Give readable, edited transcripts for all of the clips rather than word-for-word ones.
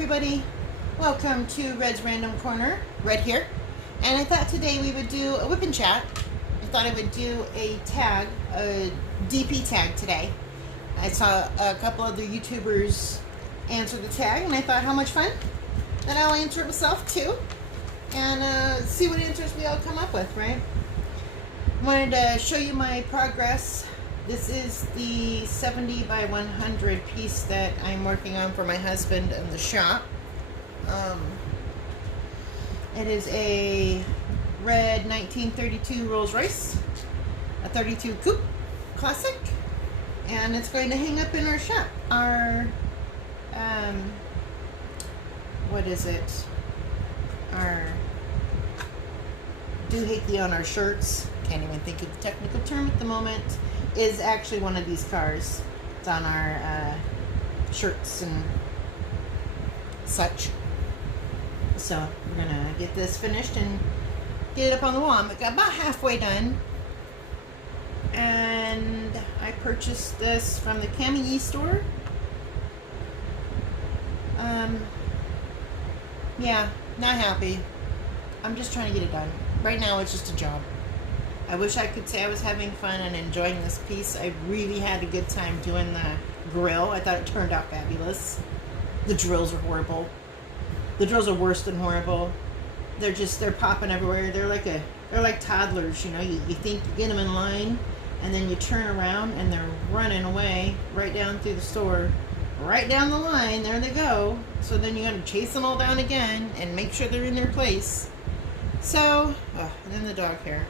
everybody, welcome to Red's Random Corner. Red here, and I thought today we would do a whip and chat. I thought I would do a tag, a DP tag today. I saw a couple other YouTubers answer the tag, and I thought how much fun that I'll answer it myself too, and see what answers we all come up with, right? Wanted to show you my progress. This is the 70 by 100 piece that I'm working on for my husband in the shop. It is a red 1932 Rolls Royce, a 32 Coupe Classic, and it's going to hang up in our shop. Our, what is it? Our doohickey on our shirts, can't even think of the technical term at the moment, is actually one of these cars. It's on our shirts and such. So we're gonna get this finished and get it up on the wall. I'm about halfway done, and I purchased this from the Cami store. Yeah, not happy. I'm just trying to get it done. Right now it's just a job. I wish I could say I was having fun and enjoying this piece. I really had a good time doing the grill. I thought it turned out fabulous. The drills are horrible. The drills are worse than horrible. They're popping everywhere. They're like toddlers, you know. You think you get them in line, and then you turn around and they're running away right down through the store, right down the line. There they go. So then you got to chase them all down again and make sure they're in their place. So, and then the dog hair.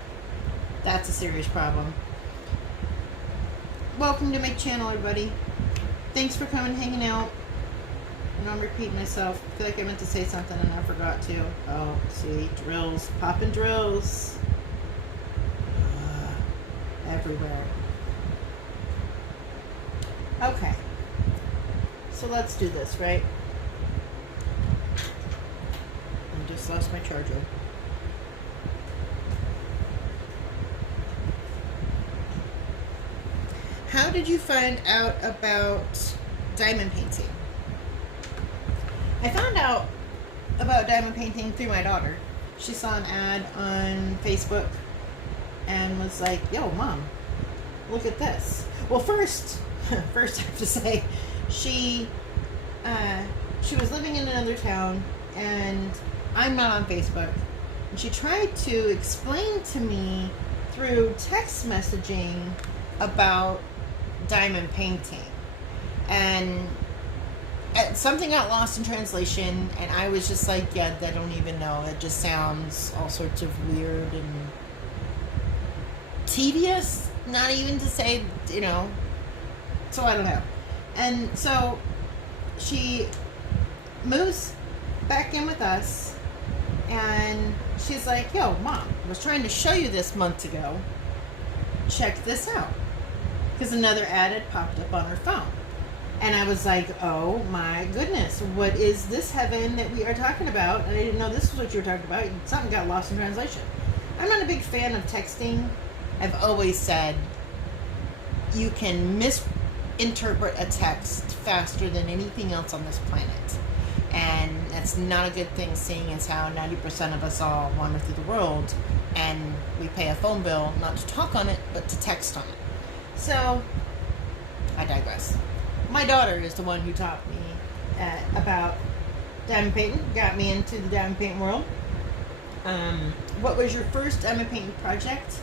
That's a serious problem. Welcome to my channel, everybody. Thanks for coming, hanging out. I know I'm repeating myself. I feel like I meant to say something and I forgot to. Oh, see, drills, popping drills. Everywhere. Okay. So let's do this, right? I just lost my charger. How did you find out about diamond painting? I found out about diamond painting through my daughter. She saw an ad on Facebook and was like, yo, Mom, look at this. Well, first I have to say, she was living in another town, and I'm not on Facebook. And she tried to explain to me through text messaging about diamond painting, and something got lost in translation, and I was just like, yeah, I don't even know, it just sounds all sorts of weird and tedious, not even to say, you know, so I don't know. And so she moves back in with us, and she's like, yo, Mom, I was trying to show you this months ago, check this out. Because another ad had popped up on her phone. And I was like, oh my goodness, what is this heaven that we are talking about? And I didn't know this was what you were talking about. Something got lost in translation. I'm not a big fan of texting. I've always said you can misinterpret a text faster than anything else on this planet. And that's not a good thing, seeing as how 90% of us all wander through the world, and we pay a phone bill not to talk on it, but to text on it. So, I digress. My daughter is the one who taught me about diamond painting, got me into the diamond painting world. What was your first diamond painting project?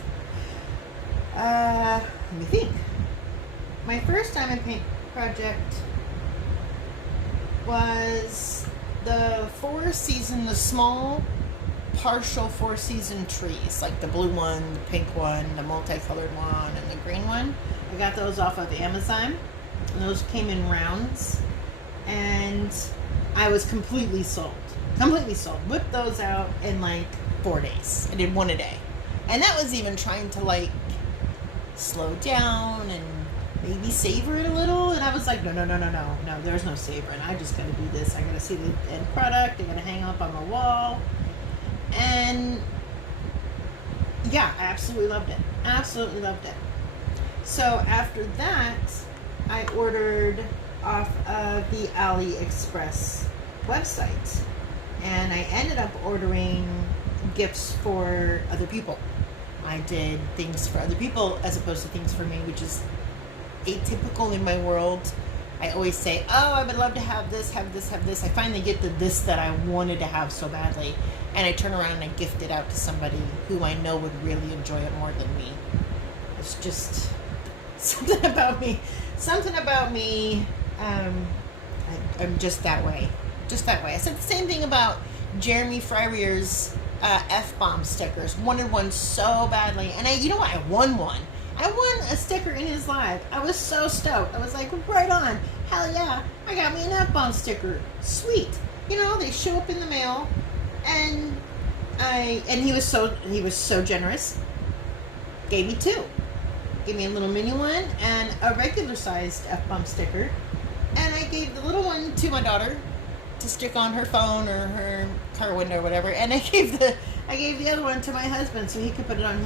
Let me think. My first diamond paint project was the the small partial 4-season trees, like the blue one, the pink one, the multicolored one, and the green one. I got those off of Amazon, and those came in rounds, and I was completely sold. Whipped those out in like 4 days. I did one a day, and that was even trying to like slow down and maybe savor it a little. And I was like, no, there's no savoring. I just gotta do this. I gotta see the end product. I gotta hang up on my wall. And yeah, I absolutely loved it. So after that, I ordered off of the AliExpress website, and I ended up ordering gifts for other people. I did things for other people as opposed to things for me, which is atypical in my world. I always say, oh, I would love to have this, have this, have this. I finally get the this that I wanted to have so badly, and I turn around and I gift it out to somebody who I know would really enjoy it more than me. It's just something about me. I'm just that way. Just that way. I said the same thing about Jeremy Freier's F-bomb stickers. Wanted one so badly, and you know what? I won one. I won a sticker in his live. I was so stoked. I was like, right on. Hell yeah. I got me an F-bomb sticker. Sweet. You know, they show up in the mail, and he was so generous. Gave me two. Gave me a little mini one and a regular sized F-bomb sticker. And I gave the little one to my daughter to stick on her phone or her car window or whatever. And I gave the other one to my husband so he could put it on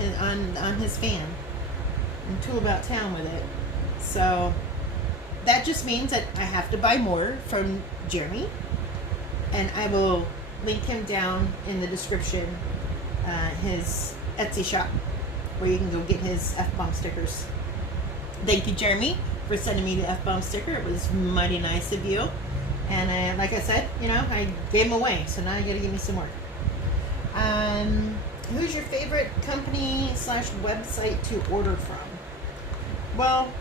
his fan and tool about town with it. So that just means that I have to buy more from Jeremy, and I will link him down in the description, his Etsy shop, where you can go get his F-bomb stickers. Thank you, Jeremy, for sending me the F-bomb sticker. It was mighty nice of you. And like I said, you know, I gave them away, so now you gotta give me some more. Who's your favorite company / website to order from? Well,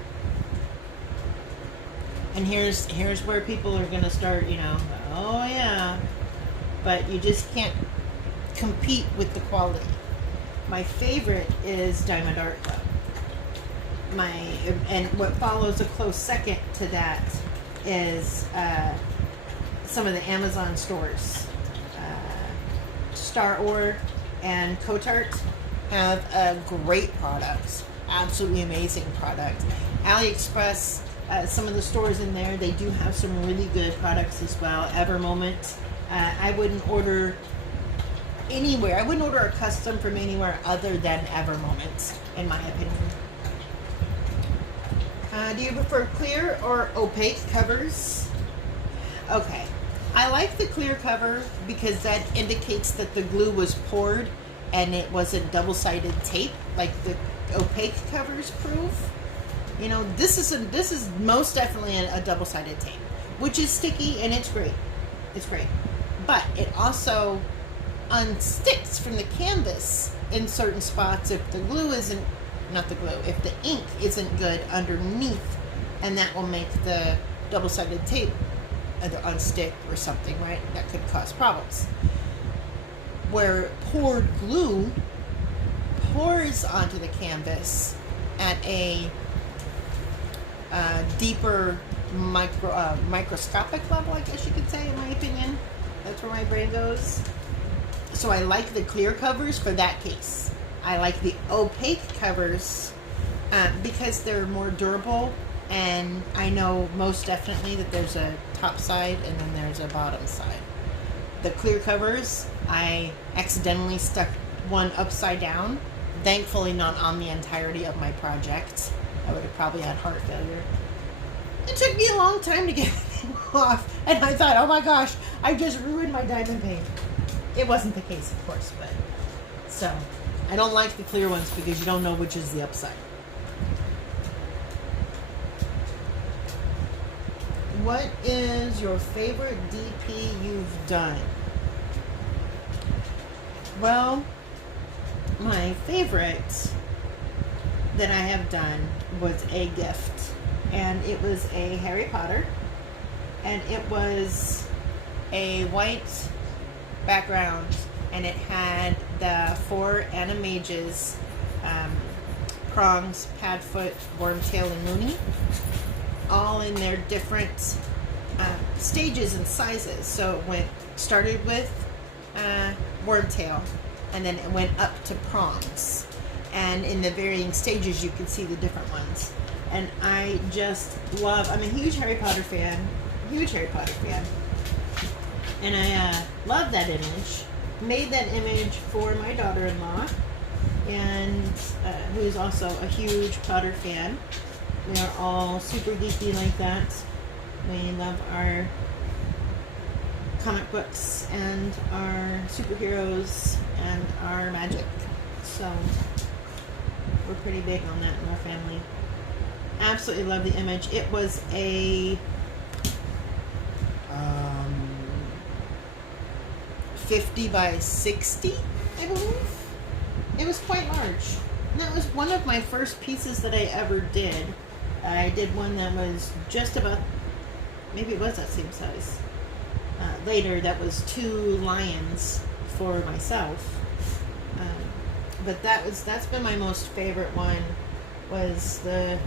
and here's where people are gonna start, you know, oh yeah, but you just can't compete with the quality. My favorite is Diamond Art Club. And what follows a close second to that is some of the Amazon stores. Star Org and Cotart have great products, absolutely amazing product. AliExpress, some of the stores in there, they do have some really good products as well. Evermoment, I wouldn't order anywhere. I wouldn't order a custom from anywhere other than Evermoment, in my opinion. Do you prefer clear or opaque covers? Okay. I like the clear cover because that indicates that the glue was poured and it wasn't double-sided tape like the opaque covers prove. You know, this is most definitely a double-sided tape, which is sticky and it's great. It's great. But it also unsticks from the canvas in certain spots if the glue isn't, not the glue, if the ink isn't good underneath, and that will make the double-sided tape unstick or something, right? That could cause problems. Where poured glue pours onto the canvas at a deeper microscopic level, I guess you could say, in my opinion. That's where my brain goes. So I like the clear covers for that case. I like the opaque covers because they're more durable, and I know most definitely that there's a top side and then there's a bottom side. The clear covers, I accidentally stuck one upside down. Thankfully not on the entirety of my project. I would have probably had heart failure. It took me a long time to get it off, and I thought, oh my gosh, I just ruined my diamond paint. It wasn't the case, of course, but so I don't like the clear ones because you don't know which is the upside. What is your favorite DP you've done? Well, my favorite that I have done was a gift, and it was a Harry Potter, and it was a white background, and it had the 4 animages, Prongs, Padfoot, Wormtail, and Mooney, all in their different stages and sizes. So it started with Wormtail, and then it went up to Prongs, and in the varying stages you can see the different ones. And I just love, I'm a huge Harry Potter fan, and I love that image. Made that image for my daughter-in-law, and who is also a huge Potter fan. We are all super geeky like that. We love our comic books and our superheroes and our magic. So we're pretty big on that in our family. Absolutely love the image. It was a 50 by 60, I believe. It was quite large. And that was one of my first pieces that I ever did. I did one that was just about, maybe it was that same size. Later, that was 2 lions for myself. But that's been my most favorite one, was the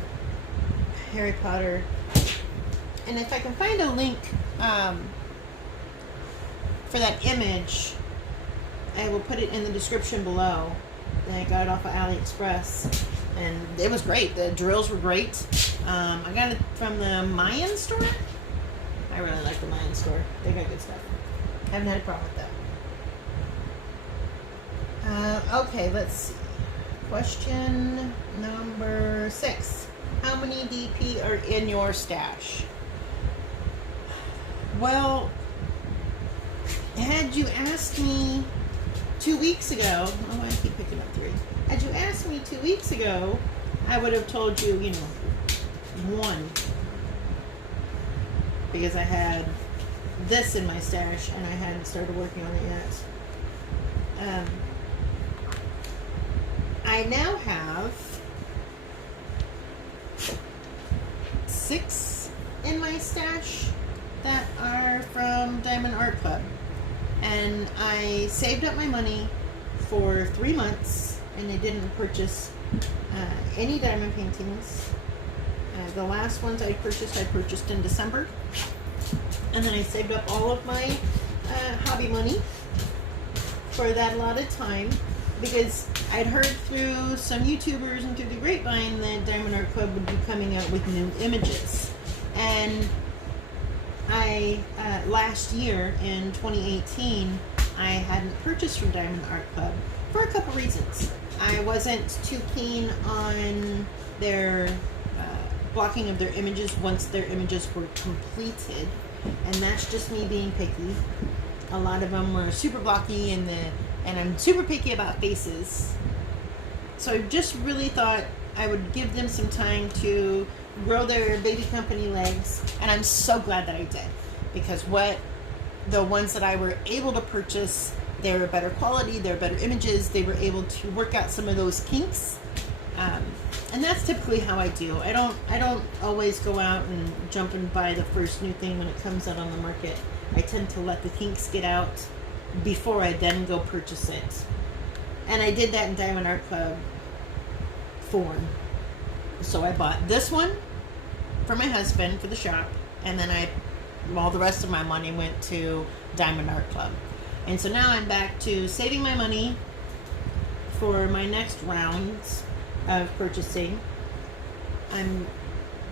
Harry Potter. And if I can find a link for that image, I will put it in the description below. And I got it off of AliExpress, and it was great. The drills were great. I got it from the Mayan store. I really like the Mayan store. They got good stuff. I haven't had a problem with that. Okay, let's see. Question number 6. How many DP are in your stash? Well, had you asked me 2 weeks ago, I keep picking up 3. Had you asked me 2 weeks ago, I would have told you, 1. Because I had this in my stash and I hadn't started working on it yet. I now have 6 in my stash that are from Diamond Art Club. And I saved up my money for 3 months, and I didn't purchase any diamond paintings. The last ones I purchased in December. And then I saved up all of my hobby money for that allotted time, because I'd heard through some YouTubers and through the grapevine that Diamond Art Club would be coming out with new images. And I, last year in 2018, I hadn't purchased from Diamond Art Club for a couple reasons. I wasn't too keen on their blocking of their images once their images were completed, and that's just me being picky. A lot of them were super blocky, and I'm super picky about faces. So I just really thought I would give them some time to grow their baby company legs, and I'm so glad that I did, because the ones that I were able to purchase, they were better quality, they're better images, they were able to work out some of those kinks, and that's typically how I do. I don't always go out and jump and buy the first new thing when it comes out on the market. I tend to let the kinks get out before I then go purchase it, and I did that in Diamond Art Club form. So I bought this one for my husband for the shop, and then all the rest of my money went to Diamond Art Club. And so now I'm back to saving my money for my next rounds of purchasing. I'm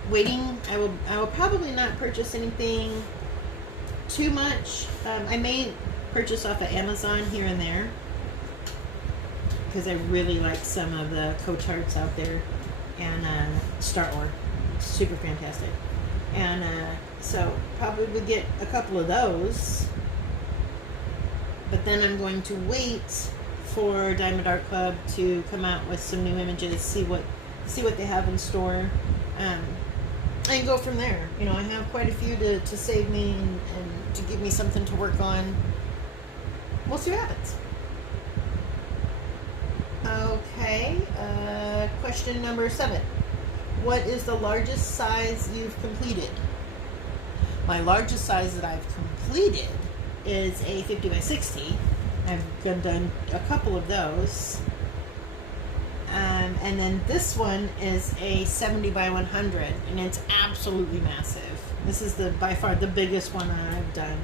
waiting. I will probably not purchase anything too much. I may purchase off of Amazon here and there, because I really like some of the coach-arts out there, and Star Wars, super fantastic. And so probably would get a couple of those, but then I'm going to wait for Diamond Art Club to come out with some new images, see what they have in store, and go from there. I have quite a few to save me and to give me something to work on. We'll see what happens. Okay, question number 7. What is the largest size you've completed? My largest size that I've completed is a 50 by 60. I've done a couple of those. And then this one is a 70 by 100, and it's absolutely massive. This is by far the biggest one that I've done.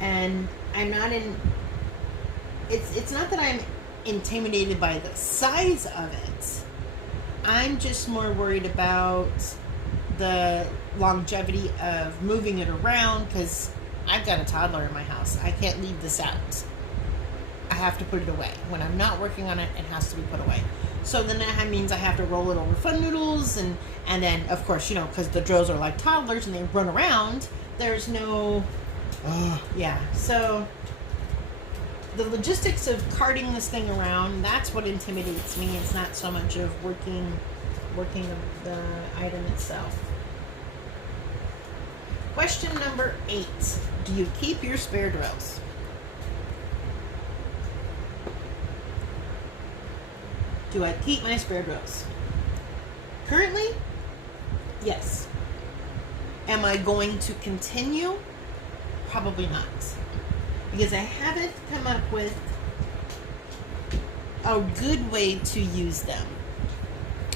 And I'm not it's not that I'm intimidated by the size of it. I'm just more worried about the longevity of moving it around, because I've got a toddler in my house. I can't leave this out. I have to put it away. When I'm not working on it, it has to be put away. So then that means I have to roll it over fun noodles, and then, of course, because the drills are like toddlers and they run around, there's no Yeah, so the logistics of carting this thing around, that's what intimidates me. It's not so much of working the item itself. Question number 8. Do you keep your spare drills? Do I keep my spare drills? Currently, yes. Am I going to continue? Probably not. Because I haven't come up with a good way to use them.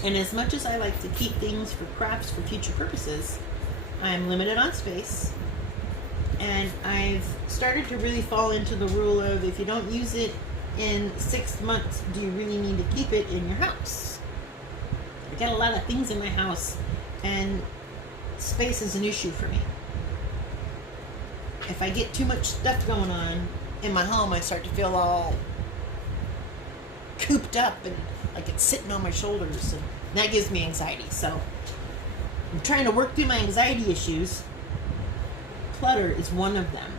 And as much as I like to keep things for crafts for future purposes, I'm limited on space. And I've started to really fall into the rule of, if you don't use it in 6 months, do you really need to keep it in your house? I got a lot of things in my house, and space is an issue for me. If I get too much stuff going on in my home, I start to feel all cooped up and like it's sitting on my shoulders, and that gives me anxiety. So I'm trying to work through my anxiety issues. Clutter is one of them.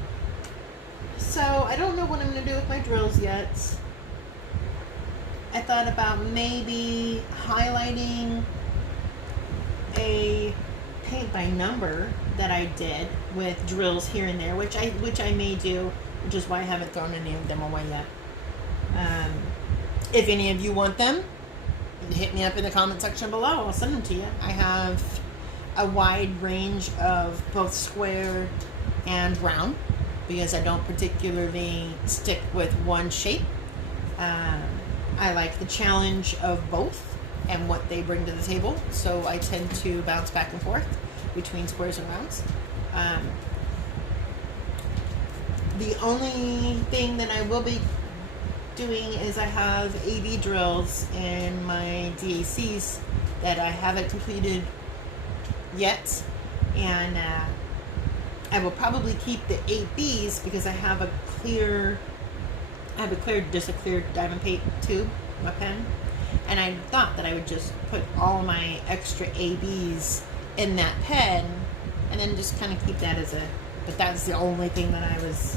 So I don't know what I'm going to do with my drills yet. I thought about maybe highlighting a paint by number that I did with drills here and there, which I may do, which is why I haven't thrown any of them away yet. If any of you want them, hit me up in the comment section below. I'll send them to you. I have a wide range of both square and round, because I don't particularly stick with one shape. I like the challenge of both and what they bring to the table, so I tend to bounce back and forth between squares and rounds. The only thing that I will be doing is I have AB drills in my DACs that I haven't completed yet, and I will probably keep the 8Bs because I have a clear diamond paint tube, my pen, and I thought that I would just put all my extra ABs in that pen and then just kind of keep that as but that's the only thing that I was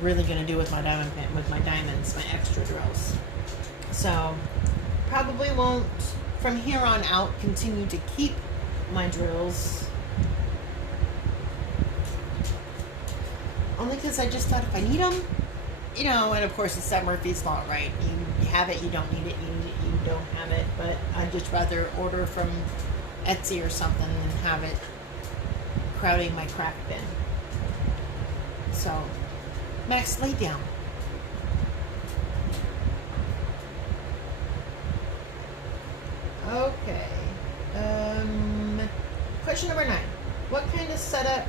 really going to do with my diamond pen, with my diamonds, my extra drills. So probably won't from here on out continue to keep my drills, only because I just thought if I need them, you know, and of course it's that Murphy's Law, right? You have it, you don't need it, you need it, you don't have it. But I'd just rather order from Etsy or something than have it crowding my craft bin. So, Max, lay down. Okay. Question number 9. What kind of setup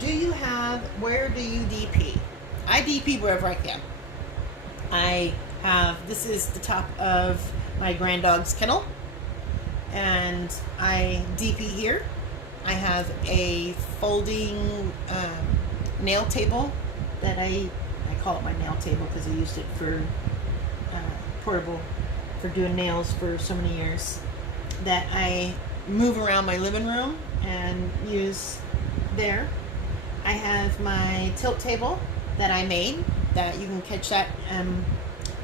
do you have? Where do you DP? I DP wherever I can. This is the top of my grand dog's kennel, and I DP here. I have a folding nail table that I call it my nail table because I used it for portable, for doing nails for so many years, that I move around my living room and use there. I have my tilt table that I made, that you can catch that in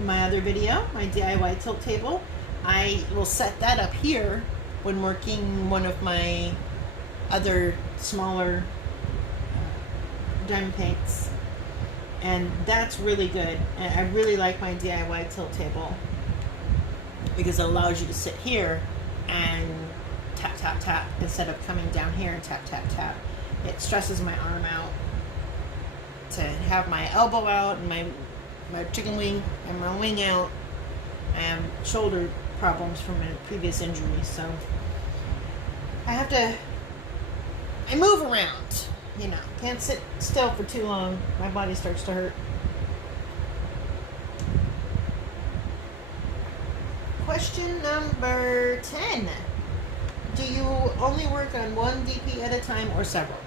my other video, my DIY tilt table. I will set that up here when working one of my other smaller diamond paints, and that's really good. And I really like my DIY tilt table because it allows you to sit here and tap tap tap instead of coming down here and tap tap tap. It stresses my arm out to have my elbow out and my chicken wing and my wing out. I have shoulder problems from a previous injury, so I move around, you know, can't sit still for too long. My body starts to hurt. Question number 10. Do you only work on one DP at a time or several?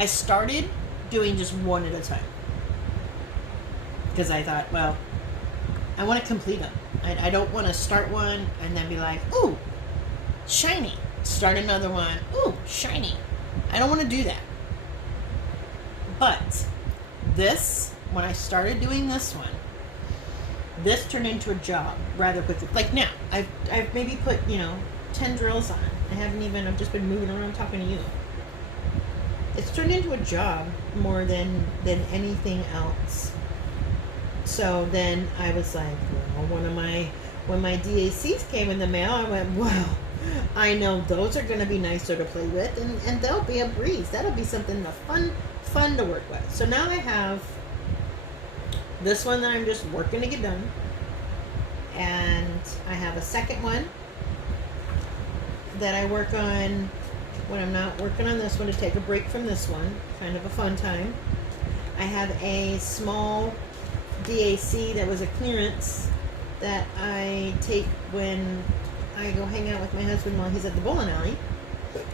I started doing just one at a time because I thought, well, I want to complete them. I don't want to start one and then be like, ooh, shiny. Start another one. Ooh, shiny. I don't want to do that. But this, when I started doing this one, this turned into a job rather quickly. Like now, I've maybe put, 10 drills on. I've just been moving around talking to you. It's turned into a job more than anything else. So then I was like, well, when my DACs came in the mail, I went, well, I know those are going to be nicer to play with, and they'll be a breeze. That'll be something fun to work with. So now I have this one that I'm just working to get done, and I have a second one that I work on when I'm not working on this one, to take a break from this one, kind of a fun time. I have a small DAC that was a clearance that I take when I go hang out with my husband while he's at the bowling alley,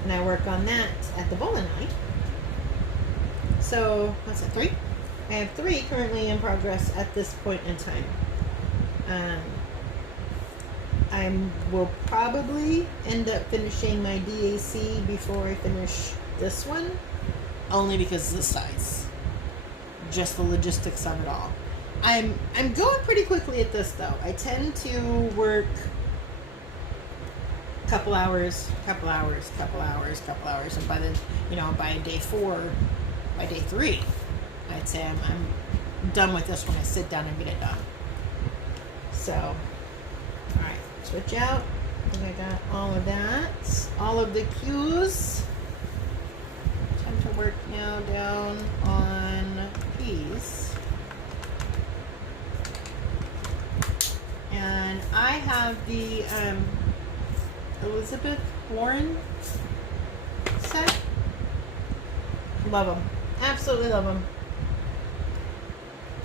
and I work on that at the bowling alley. So, what's that, 3? I have 3 currently in progress at this point in time. I will probably end up finishing my DAC before I finish this one, only because of the size. Just the logistics of it all. I'm going pretty quickly at this though. I tend to work couple hours, and by day 4, by day 3, I'd say I'm done with this when I sit down and get it done. So, alright, switch out. I think I got all of that. All of the cues. Time to work now down on P's. And I have the Elizabeth Warren set. Love them. Absolutely love them.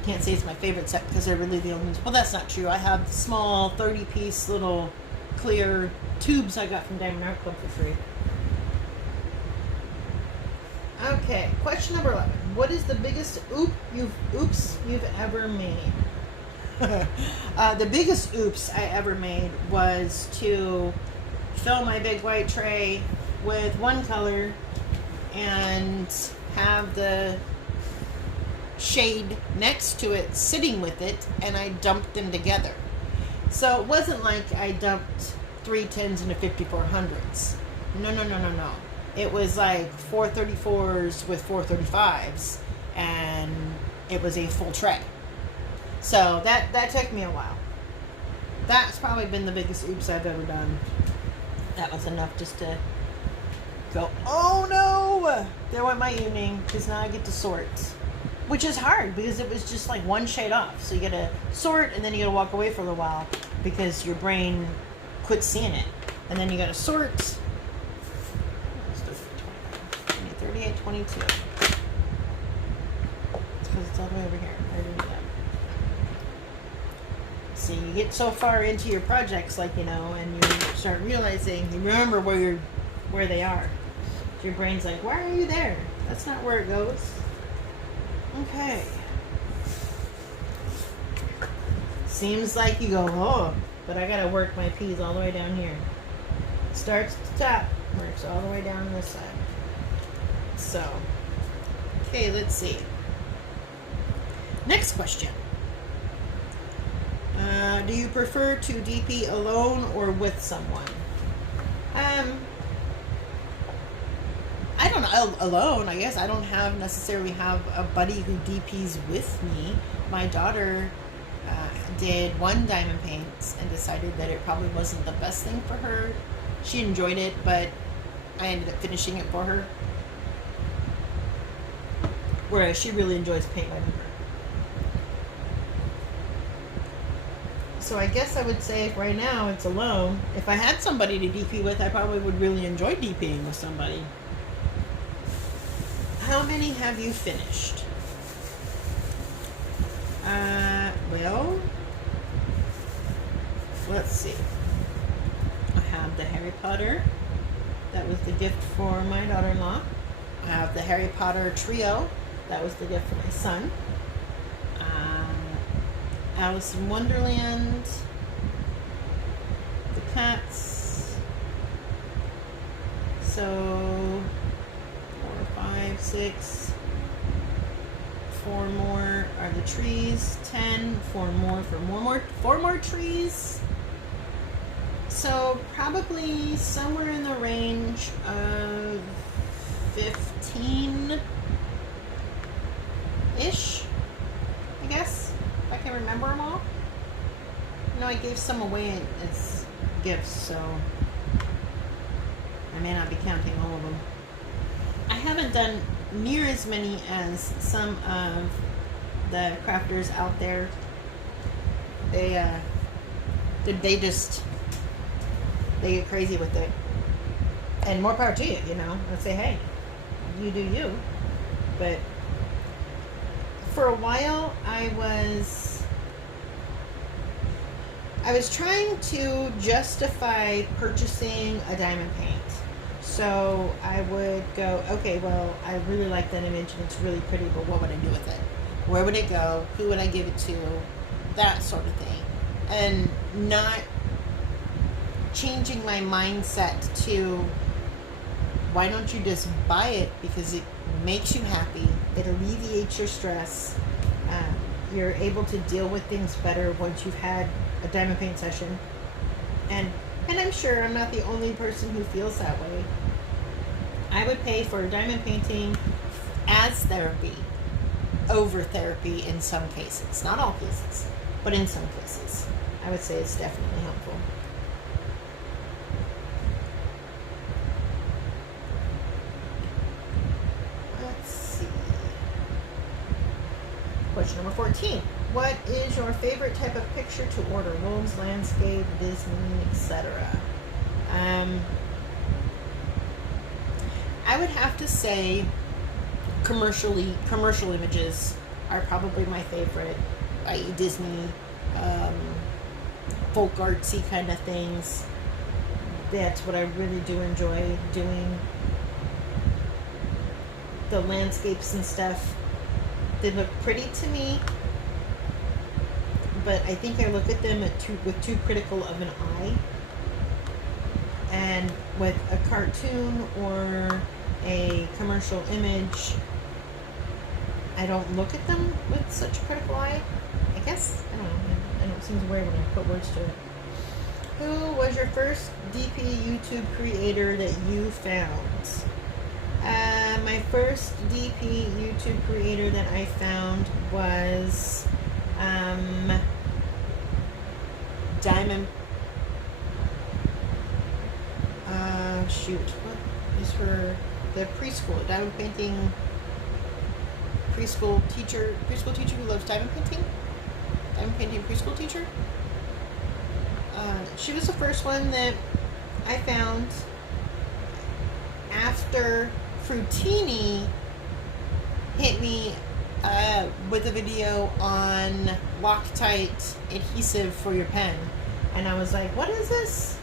Can't say it's my favorite set because they're really the only ones. Well, that's not true. I have small 30-piece little clear tubes I got from Diamond Art Club for free. Okay, question number 11. What is the biggest oops you've ever made? The biggest oops I ever made was to fill my big white tray with one color and have the shade next to it sitting with it, and I dumped them together. So it wasn't like I dumped 3 10s into 5400s. No. It was like 434s with 435s, and it was a full tray. So that took me a while. That's probably been the biggest oops I've ever done. That was enough just to go, oh no, there went my evening, because now I get to sort. Which is hard, because it was just like one shade off. So you gotta sort, and then you gotta walk away for a little while, because your brain quits seeing it. And then you gotta sort. 38, 22. It's because it's all the way over here. I didn't do that. See, you get so far into your projects, like, and you start realizing, you remember where they are. Your brain's like, why are you there? That's not where it goes. Okay. Seems like you go, oh, but I gotta work my P's all the way down here. Starts at the top, works all the way down this side. So, okay, let's see. Next question. Do you prefer to DP alone or with someone? I don't know, alone, I guess. I don't necessarily have a buddy who DPs with me. My daughter did one diamond paints and decided that it probably wasn't the best thing for her. She enjoyed it, but I ended up finishing it for her. Whereas she really enjoys paint by number. So I guess I would say right now it's alone. If I had somebody to DP with, I probably would really enjoy DPing with somebody. How many have you finished? Well, let's see. I have the Harry Potter. That was the gift for my daughter-in-law. I have the Harry Potter trio. That was the gift for my son. Alice in Wonderland. The cats. So, 5, 6. 4 more are the trees. 10. 4 more for 4 more trees. So probably somewhere in the range of 15-ish, I guess, if I can remember them all. You know, I gave some away as gifts, so I may not be counting all of them. I haven't done near as many as some of the crafters out there. They get crazy with it, and more power to you. You know, I'd say, hey, you do you. But for a while, I was trying to justify purchasing a diamond paint. So I would go, okay, well, I really like that image and it's really pretty, but what would I do with it? Where would it go? Who would I give it to? That sort of thing. And not changing my mindset to, why don't you just buy it because it makes you happy, it alleviates your stress, you're able to deal with things better once you've had a diamond paint session. And I'm sure I'm not the only person who feels that way. I would pay for diamond painting as therapy over therapy in some cases. Not all cases, but in some cases. I would say it's definitely helpful. Let's see. Question number 14. What is your favorite type of picture to order? Wolves, landscape, Disney, etc. I would have to say commercial images are probably my favorite, i.e. Disney, folk artsy kind of things. That's what I really do enjoy doing. The landscapes and stuff, they look pretty to me, but I think I look at them with too critical of an eye. And with a cartoon or a commercial image, I don't look at them with such a critical eye. I guess, I don't know, it seems weird when I put words to it. Who was your first DP YouTube creator that you found? My first DP YouTube creator that I found was Diamond. What is her? The preschool diamond painting preschool teacher who loves diamond painting preschool teacher. She was the first one that I found after Fruitini hit me with a video on Loctite adhesive for your pen, and I was like, what is this?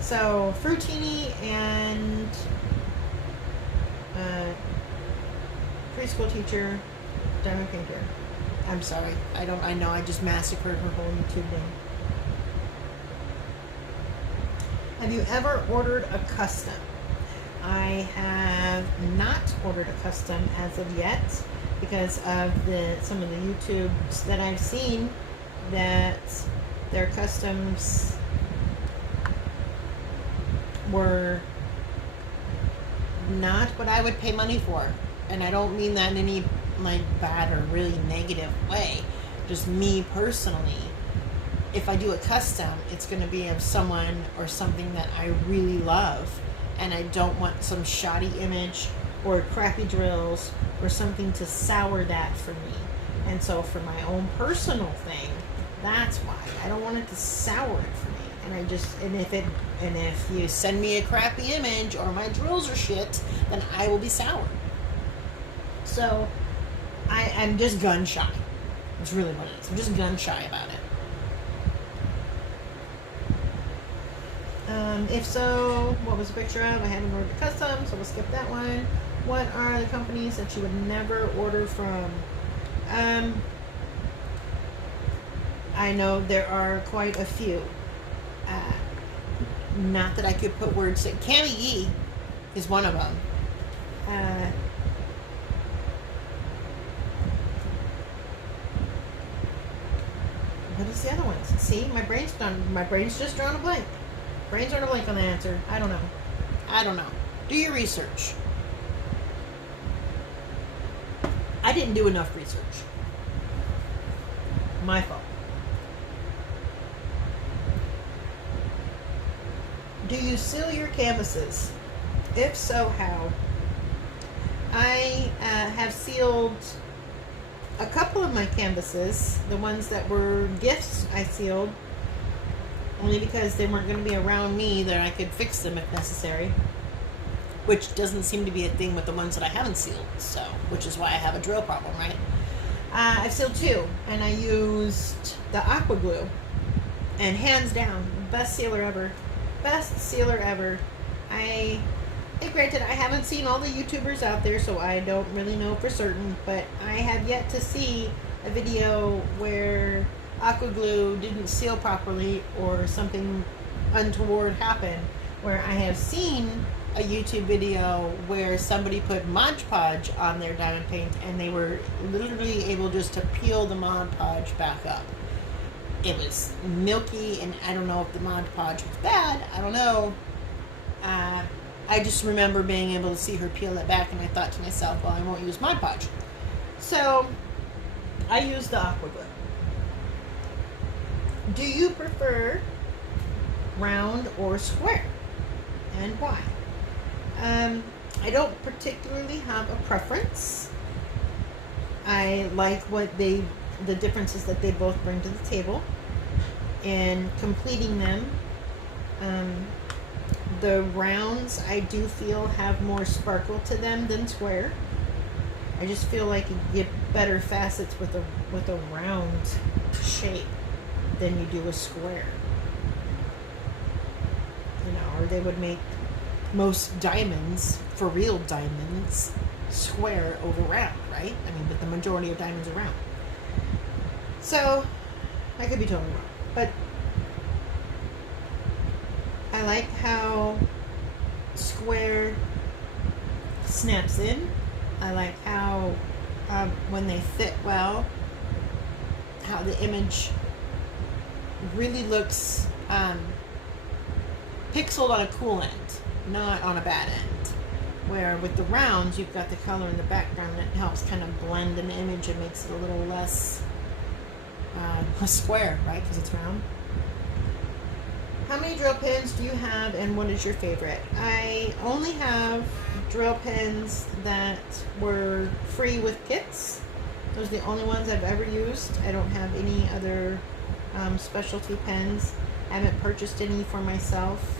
So Fruitini and preschool teacher, diamond painter. I'm sorry, I know I just massacred her whole YouTube name. Have you ever ordered a custom? I have not ordered a custom as of yet because of some of the YouTubes that I've seen that their customs were not what I would pay money for. And I don't mean that in any bad or really negative way. Just me personally. If I do a custom, it's going to be of someone or something that I really love. And I don't want some shoddy image or crappy drills or something to sour that for me. And so for my own personal thing, that's why. I don't want it to sour it for me. And if you send me a crappy image or my drills are shit, then I will be sour. So I'm just gun shy. It's really what it is. I'm just gun shy about it. If so, what was the picture of? I haven't ordered the custom, so we'll skip that one. What are the companies that you would never order from? I know there are quite a few. Not that I could put words to. Cami Yee is one of them. What is the other ones? See, my brain's just drawn a blank. Brain's drawn a blank on the answer. I don't know. Do your research. I didn't do enough research. My fault. Do you seal your canvases? If so, how? I have sealed a couple of my canvases. The ones that were gifts I sealed, only because they weren't going to be around me that I could fix them if necessary, which doesn't seem to be a thing with the ones that I haven't sealed, so, which is why I have a drill problem, right? I've sealed 2, and I used the aqua glue, and hands down, best sealer ever. Granted, I haven't seen all the YouTubers out there, so I don't really know for certain, but I have yet to see a video where aqua glue didn't seal properly or something untoward happened, where I have seen a YouTube video where somebody put Mod Podge on their diamond paint and they were literally able just to peel the Mod Podge back up. It was milky, and I don't know if the Mod Podge was bad. I don't know. I just remember being able to see her peel it back, and I thought to myself, well, I won't use Mod Podge. So I used the aqua glue. Do you prefer round or square, and why? I don't particularly have a preference. I like the differences that they both bring to the table, and completing them. The rounds, I do feel, have more sparkle to them than square. I just feel like you get better facets with a round shape than you do a square. You know, or they would make most diamonds, for real diamonds, square over round, right? I mean, but the majority of diamonds are round. So, I could be totally wrong, but I like how square snaps in. I like how when they fit well, how the image really looks pixeled on a cool end, not on a bad end. Where with the rounds, you've got the color in the background, and it helps kind of blend an image and makes it a little less square, right? Because it's round. How many drill pins do you have, and what is your favorite? I only have drill pins that were free with kits. Those are the only ones I've ever used. I don't have any other specialty pens. I haven't purchased any for myself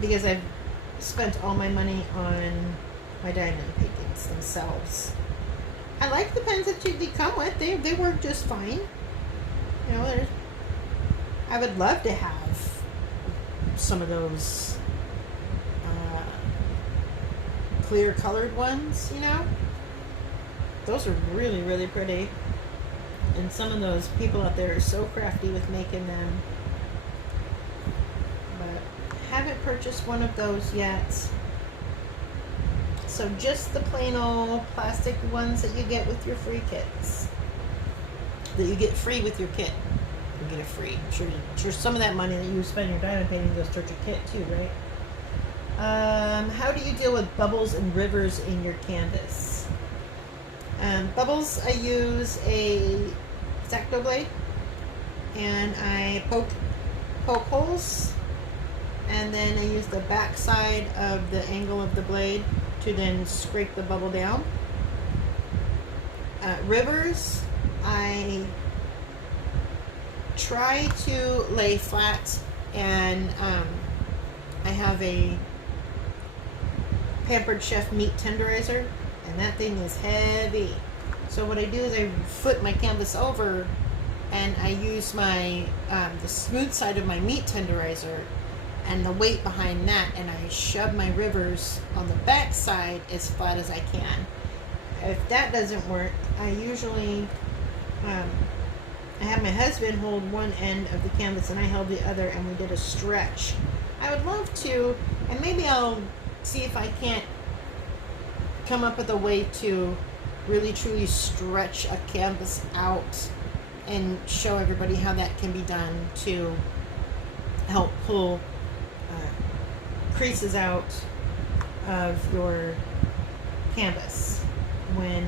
because I've spent all my money on my diamond paintings themselves. I like the pens that they come with. They work just fine. You know, I would love to have some of those clear colored ones, you know. Those are really, really pretty. And some of those people out there are so crafty with making them. But haven't purchased one of those yet. So just the plain old plastic ones that you get with your free kits. That you get free with your kit. You get it free. I'm sure some of that money that you spend your diamond painting goes towards your kit too, right? How do you deal with bubbles and rivers in your canvas? Bubbles, I use a X-Acto blade, and I poke holes, and then I use the back side of the angle of the blade to then scrape the bubble down. Rivers, I try to lay flat, and I have a Pampered Chef meat tenderizer, and that thing is heavy. So what I do is I flip my canvas over, and I use my the smooth side of my meat tenderizer and the weight behind that, and I shove my rivers on the back side as flat as I can. If that doesn't work, I usually I have my husband hold one end of the canvas and I held the other, and we did a stretch. I would love to, and maybe I'll see if I can't come up with a way to really truly stretch a canvas out and show everybody how that can be done to help pull creases out of your canvas when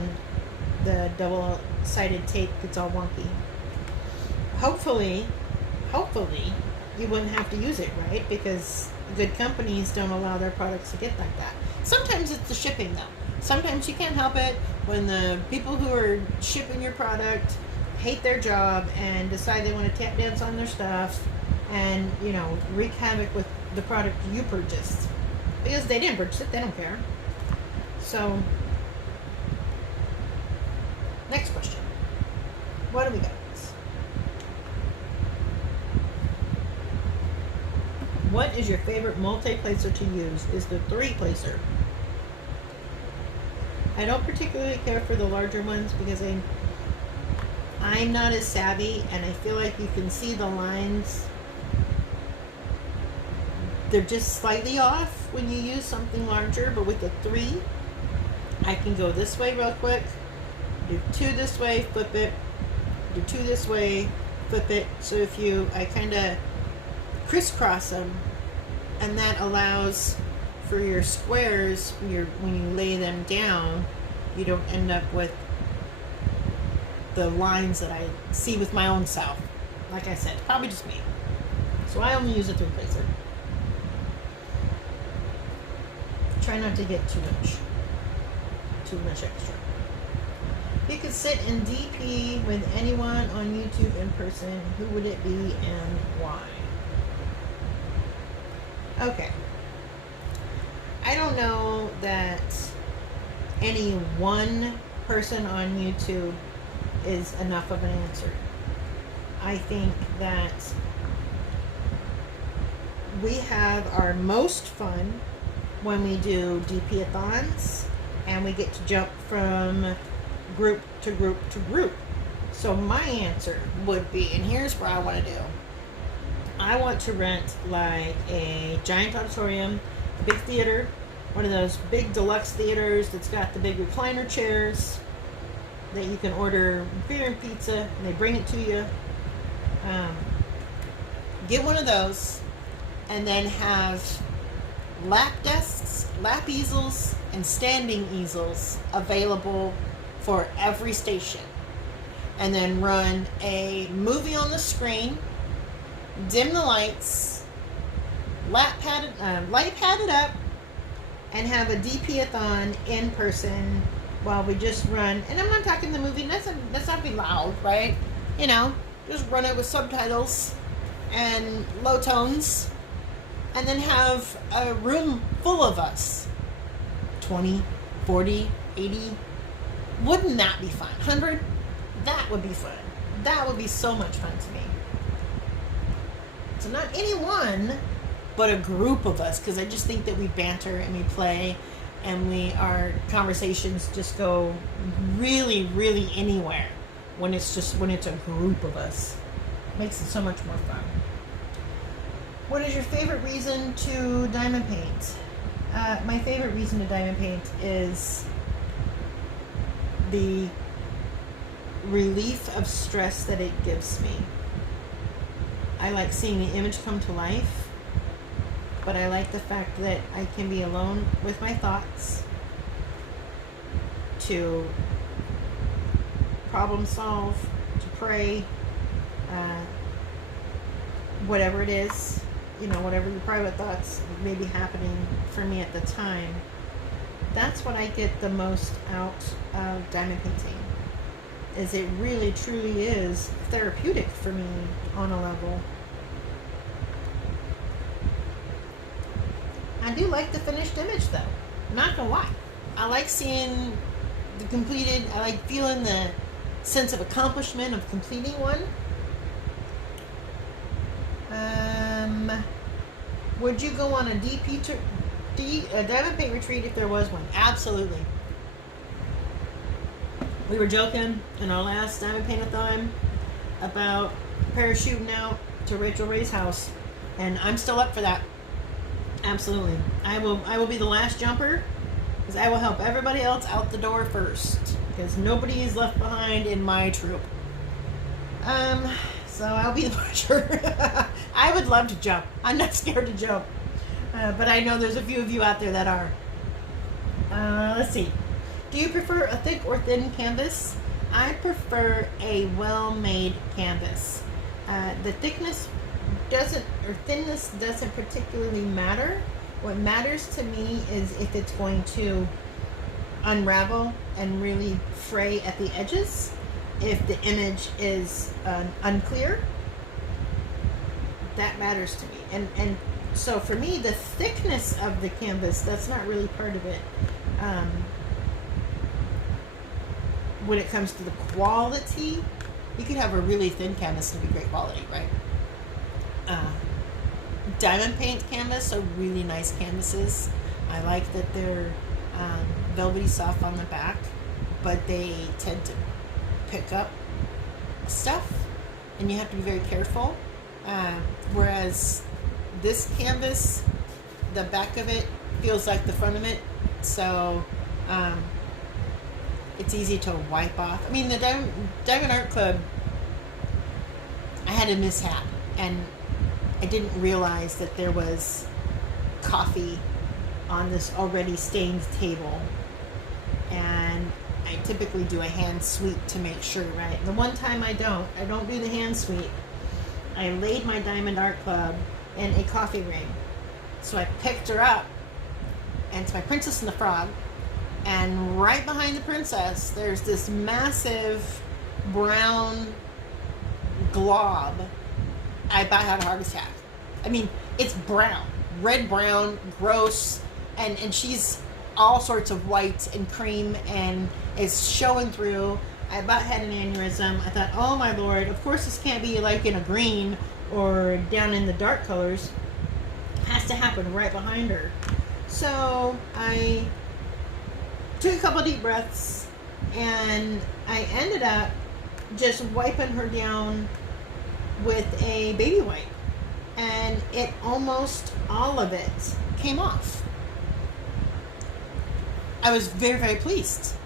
the double-sided tape gets all wonky. Hopefully you wouldn't have to use it, right? Because good companies don't allow their products to get like that. Sometimes it's the shipping, though. Sometimes you can't help it when the people who are shipping your product hate their job and decide they want to tap dance on their stuff and, you know, wreak havoc with the product you purchased. Because they didn't purchase it, they don't care. So, next question. What do we got? What is your favorite multi-placer to use? Is the 3-placer. I don't particularly care for the larger ones because I'm not as savvy, and I feel like you can see the lines. They're just slightly off when you use something larger, but with the 3, I can go this way real quick, do 2 this way, flip it, do 2 this way, flip it. So if I kind of crisscross them, and that allows for your squares, when you lay them down, you don't end up with the lines that I see with my own self. Like I said, probably just me. So I only use a 3-placer. Try not to get too much extra. If you could sit in DP with anyone on YouTube in person, who would it be and why? Okay. I don't know that any one person on YouTube is enough of an answer. I think that we have our most fun when we do DP-a-thons and we get to jump from group to group to group. So my answer would be, and here's what I want to do. I want to rent like a giant auditorium, big theater, one of those big deluxe theaters that's got the big recliner chairs that you can order beer and pizza and they bring it to you. Get one of those and then have lap desks, lap easels, and standing easels available for every station. And then run a movie on the screen, dim the lights, light pad it up, and have a DP-a-thon in person while we just run. And I'm not talking the movie, that's not be loud, right? You know, just run it with subtitles and low tones, and then have a room full of us. 20, 40, 80. Wouldn't that be fun? 100? That would be fun. That would be so much fun to me. So not any one, but a group of us, because I just think that we banter and we play and our conversations just go really, really anywhere when it's a group of us. It makes it so much more fun. What is your favorite reason to diamond paint? My favorite reason to diamond paint is the relief of stress that it gives me. I like seeing the image come to life, but I like the fact that I can be alone with my thoughts to problem solve, to pray, whatever it is, whatever your private thoughts may be happening for me at the time. That's what I get the most out of diamond painting. Is it really truly is therapeutic for me on a level. I do like the finished image though. I'm not gonna lie. I like seeing the completed, I like feeling the sense of accomplishment of completing one. Would you go on a diamond paint retreat if there was one? Absolutely. We were joking in our last diamond paint-a-thon about parachuting out to Rachel Ray's house, and I'm still up for that. Absolutely. I will be the last jumper because I will help everybody else out the door first because nobody is left behind in my troop. So I'll be the pusher. I would love to jump. I'm not scared to jump. But I know there's a few of you out there that are. Let's see. Do you prefer a thick or thin canvas? I prefer a well-made canvas. The thickness thinness doesn't particularly matter. What matters to me is if it's going to unravel and really fray at the edges. If the image is unclear, that matters to me. And so for me, the thickness of the canvas, that's not really part of it. When it comes to the quality, you could have a really thin canvas and be great quality, right? Diamond paint canvas are really nice canvases. I like that they're velvety soft on the back, but they tend to pick up stuff and you have to be very careful. Whereas this canvas, the back of it feels like the front of it, so it's easy to wipe off. I mean, the Diamond Art Club, I had a mishap and I didn't realize that there was coffee on this already stained table, and I typically do a hand sweep to make sure, right? The one time I don't do the hand sweep. I laid my Diamond Art Club in a coffee ring. So I picked her up, and it's my Princess and the Frog, and right behind the princess, there's this massive brown glob. I about had a heart attack. I mean, it's brown, red brown, gross, and she's all sorts of white and cream and it's showing through. I about had an aneurysm. I thought, oh my Lord, of course this can't be like in a green or down in the dark colors. It has to happen right behind her. So I took a couple deep breaths and I ended up just wiping her down with a baby wipe, and it almost all of it came off. I was very, very pleased.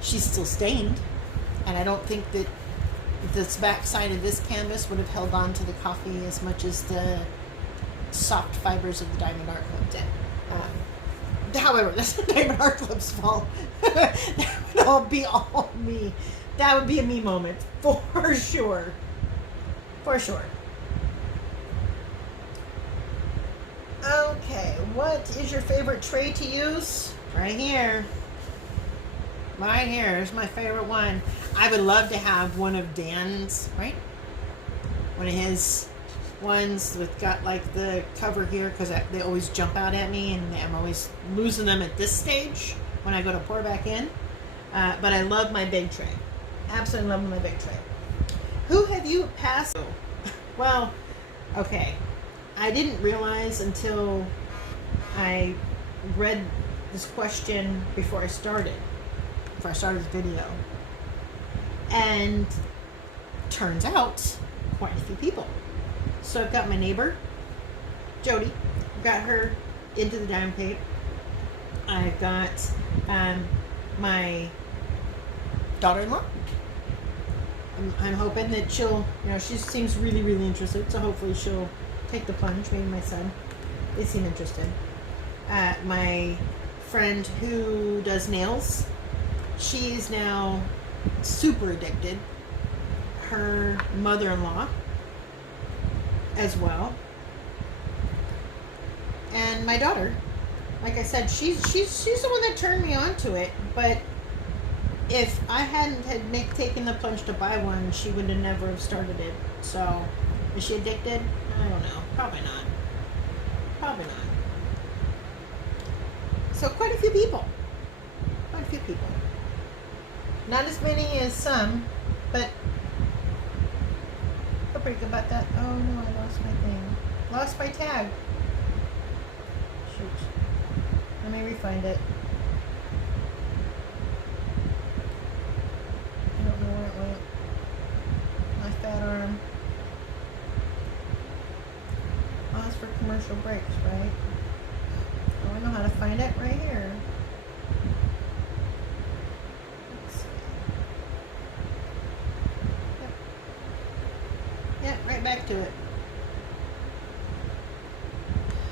She's still stained, and I don't think that this back side of this canvas would have held on to the coffee as much as the soft fibers of the Diamond Art Club did. However, that's the Diamond Art Club's fault. That would all be all me. That would be a me moment, for sure. For sure. Okay, what is your favorite tray to use? Right here. Right here is my favorite one. I would love to have one of Dan's, right? One of his ones with got like the cover here, because they always jump out at me and I'm always losing them at this stage when I go to pour back in. But I love my big tray. Absolutely love my big tray. Who have you passed? Well, okay. I didn't realize until I read this question before I started this video. And turns out, quite a few people. So I've got my neighbor, Jody. I've got her into the diamond paint. I've got my daughter-in-law. I'm hoping that she'll, she seems really, really interested, so hopefully she'll take the plunge. Me and my son, they seem interested. My friend who does nails, she's now super addicted. Her mother-in-law as well. And my daughter, like I said, she's the one that turned me on to it, but if I hadn't taken the plunge to buy one, she would have never have started it. So, is she addicted? I don't know. Probably not. Probably not. So, quite a few people. Quite a few people. Not as many as some, but feel pretty good about that. Oh no, I lost my thing. Lost my tag. Shoot. Let me refind it. I don't know where it went. My fat arm. Pause for commercial breaks, right? back to it.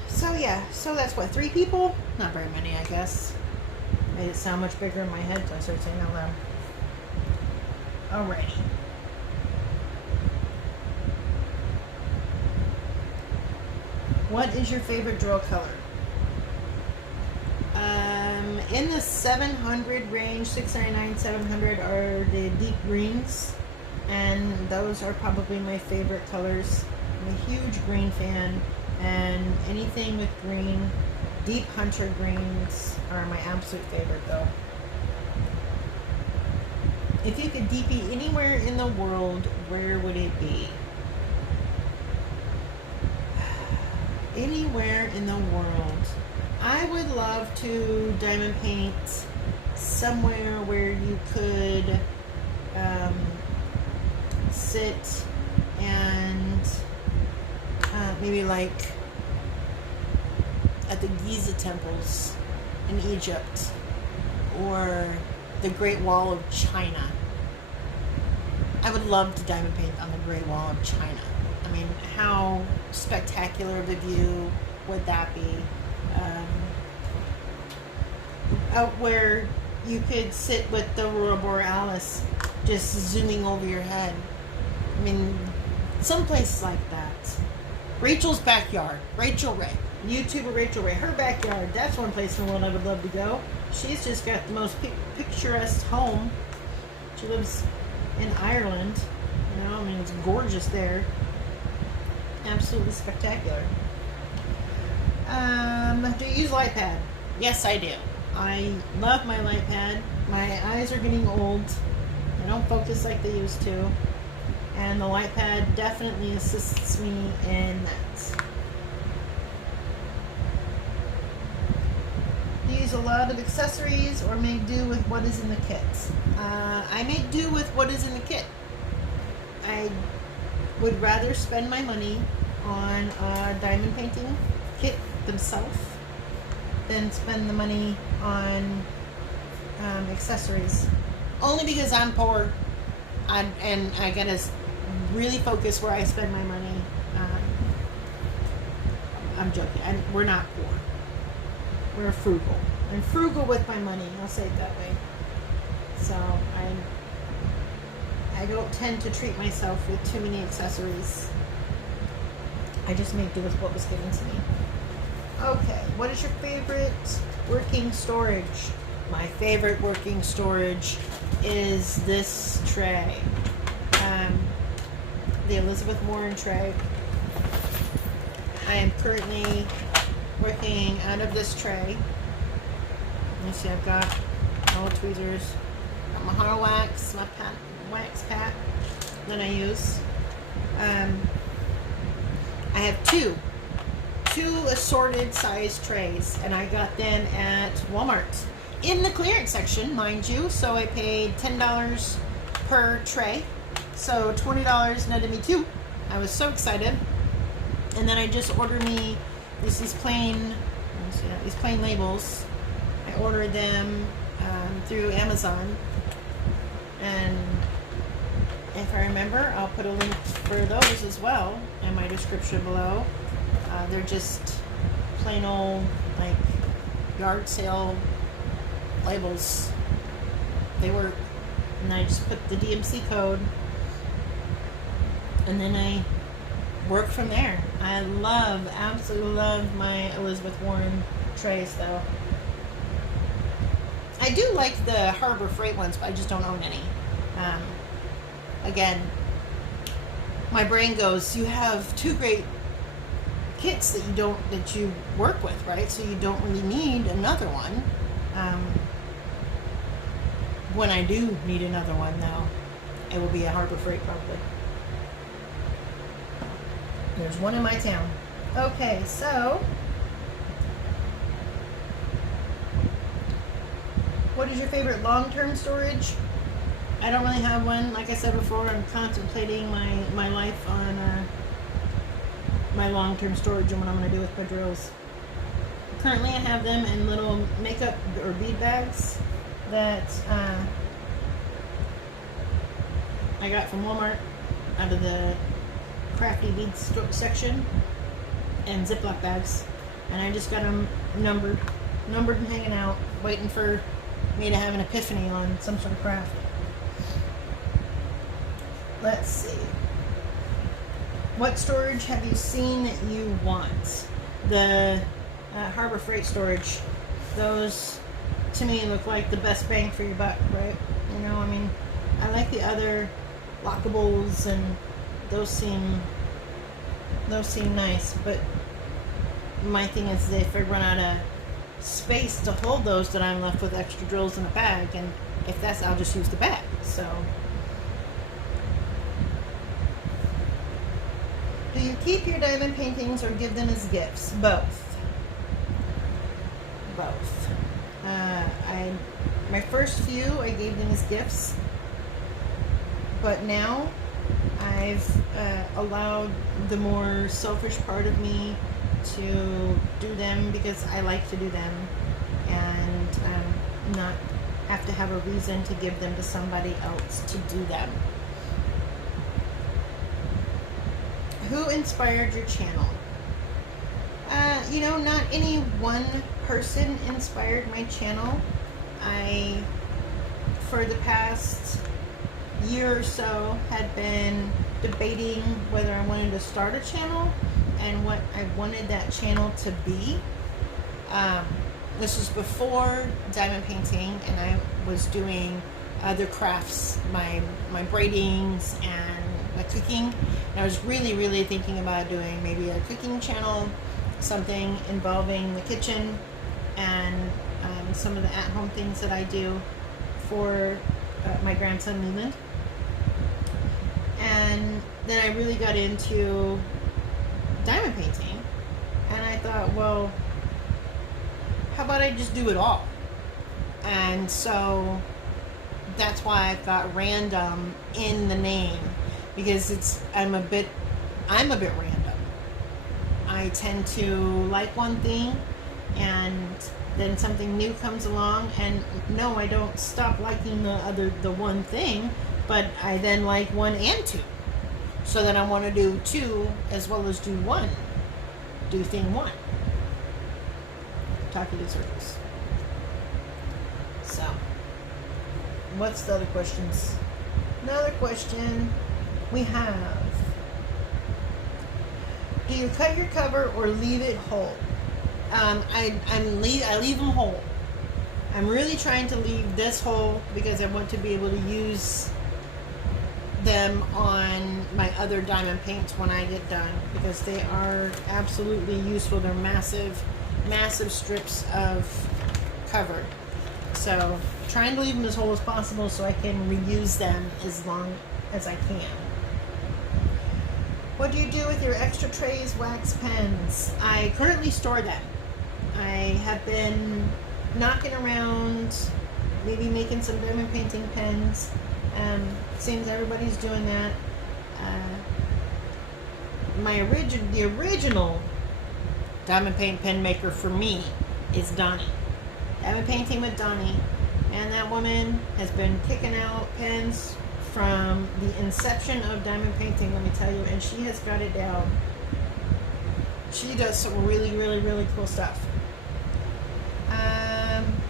So yeah, so that's what, 3 people? Not very many, I guess. Made it sound much bigger in my head, so I started saying out loud. Alrighty. What is your favorite drill color? In the 700 range, 699, 700 are the deep greens, and those are probably my favorite colors. I'm a huge green fan, and anything with green, deep hunter greens are my absolute favorite though. If you could DP anywhere in the world, where would it be? Anywhere in the world. I would love to diamond paint somewhere where you could sit and maybe like at the Giza temples in Egypt, or the Great Wall of China. I would love to diamond paint on the Great Wall of China. I mean, how spectacular of a view would that be? Out where you could sit with the Aurora Borealis just zooming over your head. I mean, some places like that. Rachel's backyard. Rachel Ray. YouTuber Rachel Ray. Her backyard. That's one place in the world I would love to go. She's just got the most picturesque home. She lives in Ireland. You know, I mean, it's gorgeous there. Absolutely spectacular. Do you use light pad? Yes, I do. I love my light pad. My eyes are getting old. They don't focus like they used to. And the light pad definitely assists me in that. Do you use a lot of accessories or make do with what is in the kit? I make do with what is in the kit. I would rather spend my money on a diamond painting kit themselves than spend the money on accessories. Only because I'm poor, and I gotta really focus where I spend my money. I'm joking. We're not poor. We're frugal. I'm frugal with my money. I'll say it that way. So I don't tend to treat myself with too many accessories. I just make do with what was given to me. Okay, what is your favorite working storage? My favorite working storage is this tray. The Elizabeth Warren tray. I am currently working out of this tray. You see, I've got all the tweezers, got my hard wax, my wax pack that I use. I have two assorted size trays, and I got them at Walmart in the clearance section, mind you. So I paid $10 per tray, so $20 netted me 2. I was so excited. And then I just ordered me these plain labels. I ordered them through Amazon, and if I remember, I'll put a link for those as well in my description below. They're just plain old, like, yard sale labels. They work. And I just put the DMC code, and then I work from there. I absolutely love my Elizabeth Warren trays, though. I do like the Harbor Freight ones, but I just don't own any. Again, my brain goes, you have 2 great kits that you work with, right? So you don't really need another one. When I do need another one, though, it will be a Harbor Freight probably. There's one in my town. Okay, so what is your favorite long-term storage? I don't really have one. Like I said before, I'm contemplating my life on my long-term storage and what I'm going to do with my drills. Currently, I have them in little makeup or bead bags that I got from Walmart out of the crafty beads section and Ziploc bags, and I just got them numbered and hanging out, waiting for me to have an epiphany on some sort of craft. Let's see. What storage have you seen that you want? The Harbor Freight storage. Those, to me, look like the best bang for your buck, right? You know, I mean, I like the other lockables, and those seem nice, but my thing is if I run out of space to hold those, then I'm left with extra drills in a bag, and if that's, I'll just use the bag. So, do you keep your diamond paintings or give them as gifts? Both. My first few I gave them as gifts, but now I've allowed the more selfish part of me to do them because I like to do them, and not have to have a reason to give them to somebody else to do them. Who inspired your channel? You know, not any one person inspired my channel. For the past year or so, had been debating whether I wanted to start a channel and what I wanted that channel to be. This was before diamond painting, and I was doing other crafts, my braidings and my cooking. And I was really thinking about doing maybe a cooking channel, something involving the kitchen and some of the at-home things that I do for my grandson Leland. And then I really got into diamond painting, and I thought, well, how about I just do it all? And so that's why I've got random in the name, because I'm a bit random. I tend to like one thing, and then something new comes along, and no, I don't stop liking the one thing, but I then like one and two. So then I want to do two as well as do one. Do thing one. Talking in circles. So, what's the other questions? Another question we have. Do you cut your cover or leave it whole? I leave them whole. I'm really trying to leave this whole because I want to be able to use them on my other diamond paints when I get done, because they are absolutely useful. They're massive strips of cover. So trying to leave them as whole as possible so I can reuse them as long as I can. What do you do with your extra trays, wax pens? I currently store them. I have been knocking around, maybe making some diamond painting pens. Seems everybody's doing that. The original diamond paint pen maker for me is Donnie. Diamond painting with Donnie, and that woman has been kicking out pens from the inception of diamond painting, let me tell you, and she has got it down. She does some really cool stuff.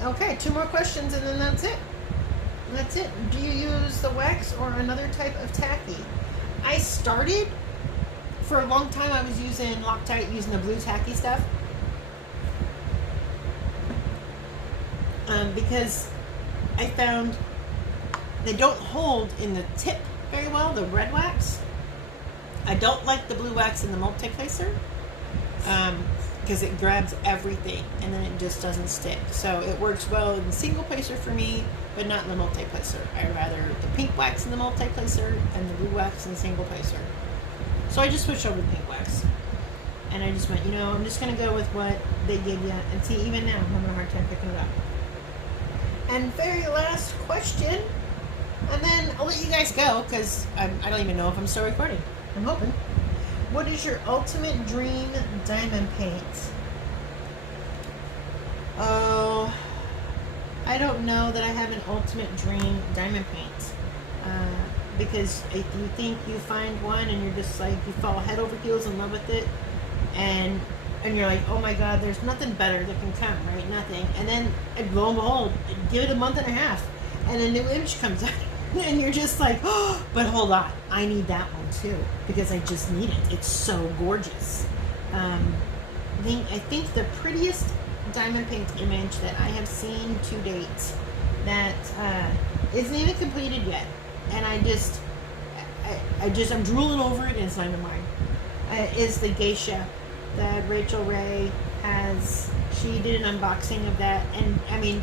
Okay, 2 more questions and then that's it. That's it. Do you use the wax or another type of tacky? I started, for a long time I was using Loctite, using the blue tacky stuff. Because I found they don't hold in the tip very well, the red wax. I don't like the blue wax in the multi-placer. Because it grabs everything and then it just doesn't stick. So it works well in the single placer for me, but not in the multi-placer. I'd rather the pink wax in the multi-placer and the blue wax in the single placer. So I just switched over to pink wax. And I just went, I'm just going to go with what they give you. And see, even now, I'm having a hard time picking it up. And very last question, and then I'll let you guys go, because I don't even know if I'm still recording. I'm hoping. What is your ultimate dream diamond paint? Oh, I don't know that I have an ultimate dream diamond paint. because if you think you find one and you're just like, you fall head over heels in love with it, and you're like, oh my god, there's nothing better that can come, right? Nothing. And then lo and behold, give it a month and a half and a new image comes out and you're just like, oh, but hold on, I need that one too, because I just need it. It's so gorgeous. I think the prettiest diamond paint image that I have seen to date that isn't even completed yet, and I'm drooling over it and it's not even mine, is the geisha that Rachel Ray has. She did an unboxing of that, and I mean,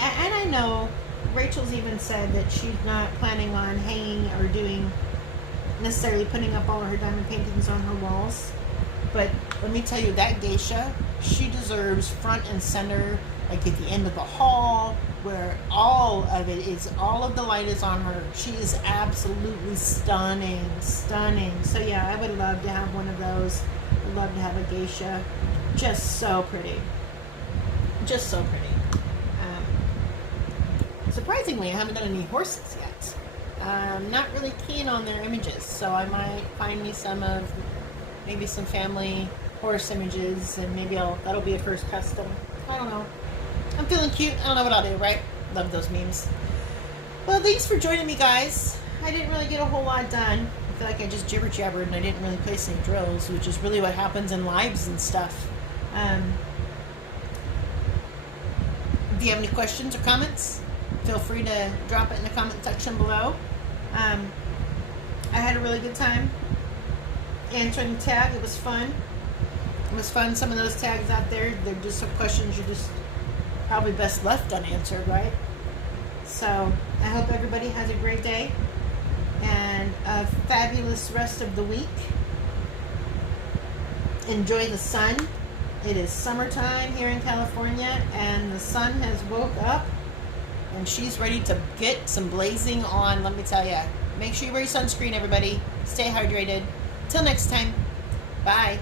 and I know Rachel's even said that she's not planning on hanging or doing necessarily putting up all of her diamond paintings on her walls, but let me tell you, that geisha, she deserves front and center, like at the end of the hall, where all of the light is on her. She is absolutely stunning. So yeah, I would love to have one of those. I'd love to have a geisha. Just so pretty. Surprisingly, I haven't done any horses yet. I'm not really keen on their images, so I might find me maybe some family horse images, and maybe that'll be a first custom. I don't know. I'm feeling cute. I don't know what I'll do, right? Love those memes. Well, thanks for joining me, guys. I didn't really get a whole lot done. I feel like I just jibber-jabbered and I didn't really place any drills, which is really what happens in lives and stuff. If you have any questions or comments, feel free to drop it in the comment section below. I had a really good time answering the tag. It was fun. Some of those tags out there, they're just some questions you're just probably best left unanswered, right? So I hope everybody has a great day and a fabulous rest of the week. Enjoy the sun. It is summertime here in California, and the sun has woke up and she's ready to get some blazing on, let me tell you. Make sure you wear your sunscreen, everybody. Stay hydrated. Till next time. Bye.